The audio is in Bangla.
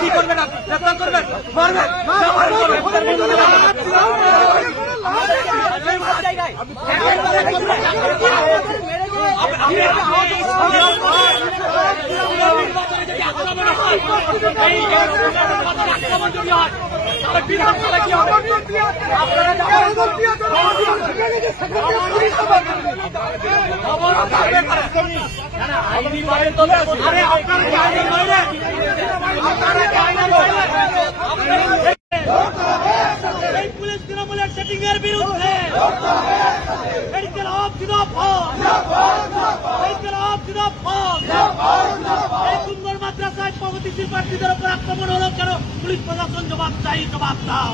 কি করবেন? গ্রেফতার করবেন, মারবেন, পুলিশ তৃণমূলের সেটিং এর বিরুদ্ধে সুন্দর মাদ্রাসায় প্রগতিশীল প্রার্থীদের উপর আক্রমণ হলো কেন? পুলিশ প্রশাসন জবাব চাই, জবাব দাও।